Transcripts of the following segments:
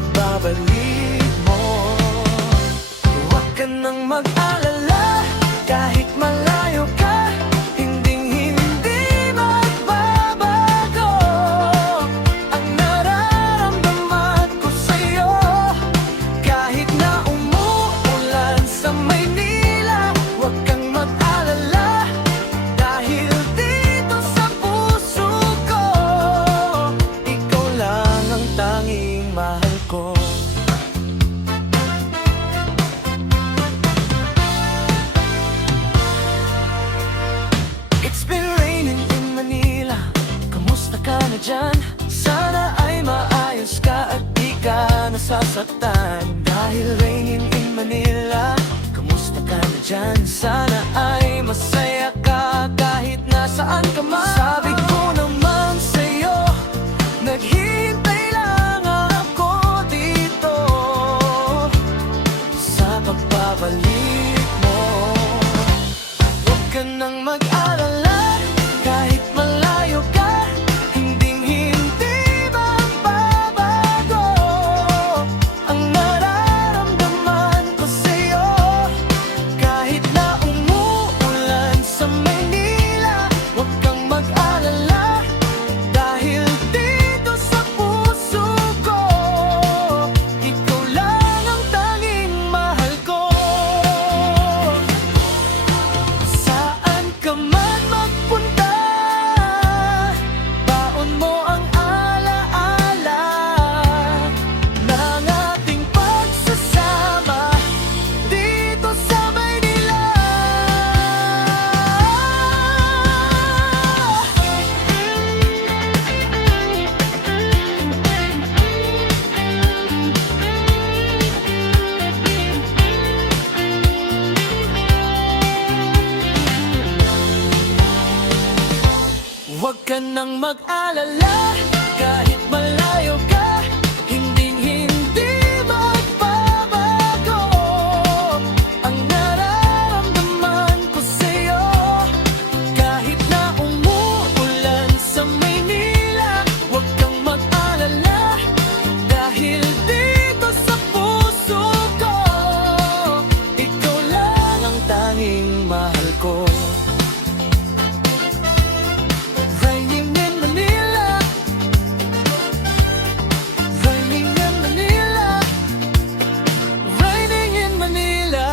pagbabalik mo. Huwag ka nang mag-alala, kahit malayo ka, hinding-hindi magbabago ang nararamdaman ko sa'yo. Kahit na umuulan sa Maynila, huwag kang mag-alala, dahil dito sa puso ko, ikaw lang ang tanging mahal ko. It's been raining in Manila, kamusta ka na dyan? Sana ay maayos ka at di ka nasasaktan. Dahil raining in Manila, kamusta ka na dyan? Sana ay masaya ka kahit nasaan ka man. Sabi ko naman sa'yo, naghihintay lang ako dito sa pagbabalik mo. Huwag ka nang mag-alala, kahit malayo ka, hinding-hindi magbabago ang nararamdaman ko sa'yo. Kahit na umuulan sa Maynila, huwag kang mag-alala, dahil dito sa puso ko, ikaw lang ang tanging mahal ko. Saan ka man magpunta, baon mo ang alaala ng ating pagsasama dito sa Maynila. Huwag ka nang mag-alala, kahit malayo ka, hinding-hindi magbabago ang nararamdaman ko sa'yo. Kahit na umuulan sa Maynila, huwag kang mag-alala, dahil dito sa puso ko, ikaw lang ang tanging mahal ko. Raining in Manila, raining in Manila, raining in Manila.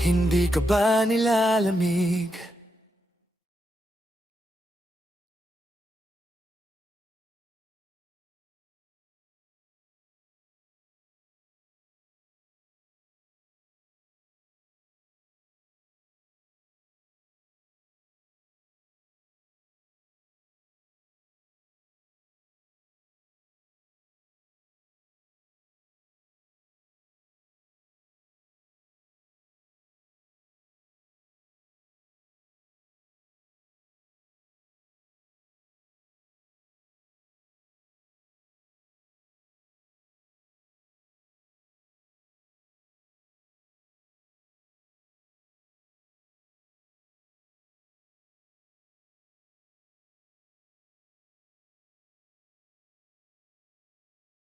Hindi ka ba nilalamig?